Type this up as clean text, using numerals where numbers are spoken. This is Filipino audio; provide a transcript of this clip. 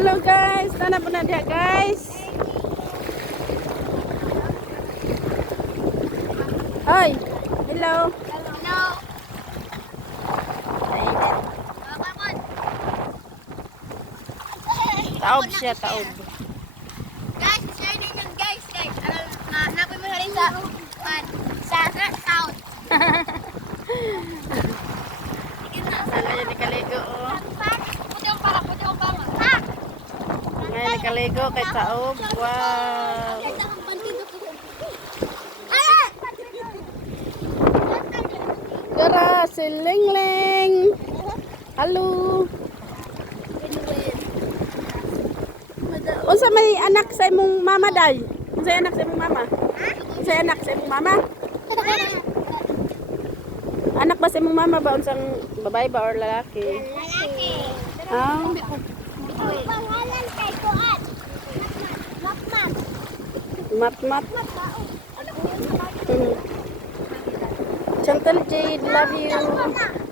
Hello guys, tana po na dia guys. Hoy, hello. Hello. Taob siya, taob. Guys, share din yun guys. Guys, napoy mo rin sa south. Sala yan nakaligo oh. Puti ang para. Ha? Ngayon nakaligo kay taob. Wow. Tara, si Lingling. Hello. Unsa may anak sa imong mama day? Unsa anak sa imong mama? Unsa anak sa imong mama? Anak ba sa imong mama ba unsang babae ba or lalaki? Lalaki. Ah, Pangalan kay Kuat. mat. Chantal Jade, love you.